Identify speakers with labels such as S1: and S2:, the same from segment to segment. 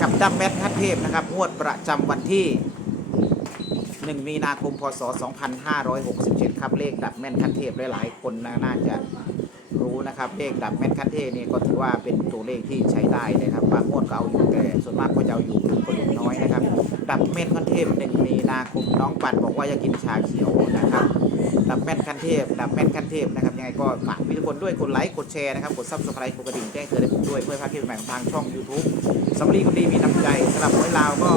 S1: กับดัมแมทคัดเทพนะครับงวดประจำวันที่ 1 มีนาคมพศ 2567 ครับเลขดับแม่นคันเทพหลายๆคนน่าจะ รู้นะครับเลขดับแม่นคันเทพนี่ก็ถือว่าเป็นตัวเลขที่ใช้ได้นะครับบางงวดก็เอาอยู่แต่ส่วนมากก็จะเอาอยู่คนอยู่น้อยนะครับ ดับแม่นคันเทพ1มีนาคมน้องปันบอกว่าอยากกินชาเขียวนะครับ ดับแม่นคันเทพ ดับแม่นคันเทพนะครับยังไงก็ฝากทุกคนด้วยกดไลค์กดแชร์นะครับกดซับสไครต์กดกระดิ่งแจ้งเตือนให้ผมด้วยเพื่อพาคลิปใหม่ของทางช่อง YouTube สำลีคนดีมีน้ำใจสำหรับหวยลาวก็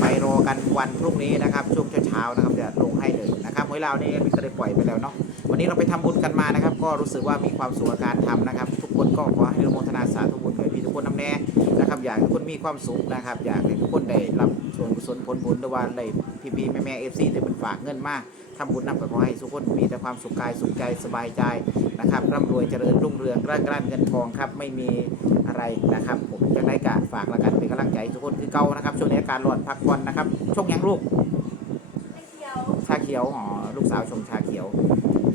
S1: ไปรอกันวันพรุ่งนี้นะครับช่วงเช้าๆนะครับจะลงให้เลยนะครับหวยลาวนี่ก็ได้ปล่อยไปแล้วเนาะ วันนี้เราไปทำบุญกันมานะครับ ก็รู้สึกว่ามีความสุขกับการทำนะครับ ทุกคนก็ขอให้อนุโมทนาสาธุบุญกับพี่ทุกคนน้ำแน่นะครับ อยากให้ทุกคนมีความสุขนะครับ อยากให้ทุกคนได้รับส่วนกุศลผลบุญด้วยว่าได้พี่ๆแม่ๆเอฟซีได้เป็นฝากเงินมาทำบุญนำไปขอให้ทุกคนมีแต่ความสุขกายสุขใจสบายใจนะครับร่ำรวยเจริญรุ่งเรืองร่างกล้านเงินทองครับไม่มีอะไรนะครับ ผมจะได้กะฝากแล้วกันเป็นกำลังใจทุกคนคือเก่านะครับช่วงนี้อาการร้อนพักผ่อนนะครับช่วงยังลูกชาเขียวอ๋อลูกสาวชมชาเขียว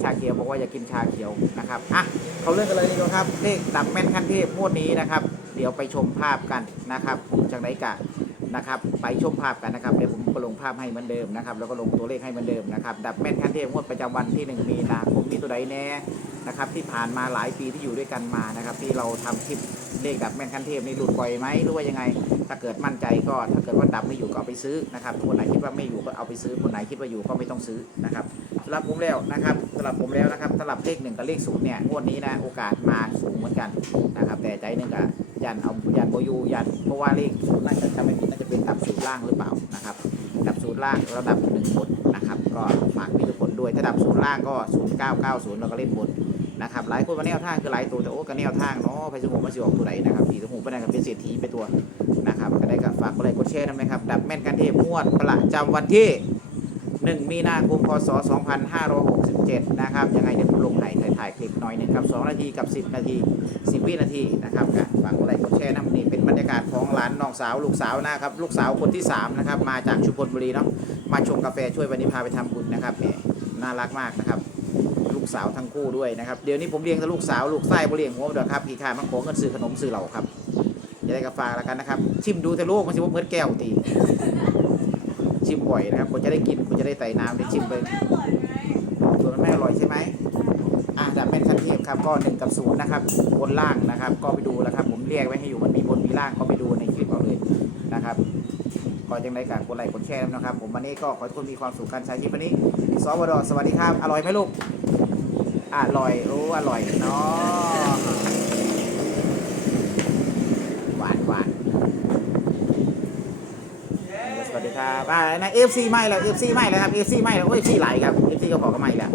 S1: ชาเขียวบอกว่าอยากกินชาเขียวนะครับอะเขาเรื่องกันเลยดีกว่าครับเลขดับแม่นขั้นเทพงวดนี้นะครับ เดี๋ยวไปชมภาพกันนะครับผมจากไหนกะนะครับ ไปชมภาพกันนะครับเดี๋ยวผมก็ลงภาพให้เหมือนเดิมนะครับแล้วก็ลงตัวเลขให้เหมือนเดิมนะครับดับแม่นขั้นเทพงวดประจำวันที่ 1 มีนาคมมีตัวใดแน่นะครับที่ผ่านมาหลายปีที่อยู่ด้วยกันมานะครับที่เราทำคลิปเลขดับแม่นขั้นเทพนี่หลุดบ่อยไหมหรือว่ายังไง ถ้าเกิดมั่นใจก็ถ้าเกิดว่าดับไม่อยู่ก็เอาไปซื้อนะครับคนไหนคิดว่าไม่อยู่ก็เอาไปซื้อคนไหนคิดว่าอยู่ก็ไม่ต้องซื้อนะครับ สำหรับผมแล้วนะครับสำหรับผมแล้วนะครับสำหรับเลขหนึ่งกับเลขศูนย์เนี่ยงวดนี้นะโอกาสมาสูงเหมือนกันนะครับ แต่ใจหนึ่งกับยันเอายันโบยูยันเพราะว่าเลขศูนย์น่าจะทำไม่ผิดน่าจะเป็นดับศูนย์ล่างหรือเปล่านะครับดับศูนย์ล่างแล้วดับหนึ่งบนนะครับ ก็ฝากพี่ทุกคนด้วยถ้าดับศูนย์ล่างก็ศูนย์เก้าเก้าศูนย์เราก็เล่นบนนะครับหลายคนมาแนวทางคือหลายตัวแต่โอ้ก็แนวทางเนาะไปสมุมาสิออกตัวไหนนะครับพี่สมุไปได้กับเป็นเศรษฐีไปตัวนะครับก็ได้กับฝากกดไลค์กดแชร์นะไมครับดับแม่นกันเทพงวดประจำวันที่ 1 มีนาคมพศ 2567 นะครับยังไงเดี๋ยวผมลงถ่ายถ่ายถ่ายคลิปหน่อยนึงครับ 2 นาทีกับ 10 นาที 10 วินาทีนะครับก็ฝากกดไลค์กดแชร์นะนี่เป็นบรรยากาศของหลานน้องสาวลูกสาวนะครับ ลูกสาวคนที่ 3 นะครับ มาจากชุมพลบุรีเนาะมาชงกาแฟช่วยวันนี้พาไปทำบุญนะครับแหมน่ารักมากนะครับ ลูกสาวทั้งคู่ด้วยนะครับเดี๋ยวนี้ผมเลี้ยงแต่ลูกสาวลูกไส้ผมเลี้ยงหัวเด้อครับอีกค่ามันขอเงินซื้อขนมซื้อเหล้าครับอย่าได้กาแฟแล้วกันนะครับชิมดูแต่ลูกมันสิว่าเหมือนแก้วตี ชิมบ่อยนะครับคนจะได้กินคนจะได้ไต่น้ำได้ชิมไปส่วนมันไม่อร่อยใช่ไหมอะแต่เป็นคันเทพครับก็หนึ่งกับศูนย์นะครับบนล่างนะครับ ก็ไปดูนะครับ ผมเรียกไว้ให้อยู่มันมีบนมีล่างก็ไปดูในคลิปเอาเลยนะครับก็ยังไงกันกดไลค์กดแชร์นะครับ ผมวันนี้ก็ขอให้ทุกคนมีความสุขการใช้ชีวิตวันนี้สวดสวัสดีครับ อร่อยไหมลูกอร่อยโอ้อร่อยเนาะหวานหวาน ส วัสดีครับอ่าในเอฟซีไม่แล้วเอฟซีไม่แล้วครับเอฟซีไม่แล้วโอ้ยซีไหลครับเอฟซีก็ขอก็ไม่แล้ว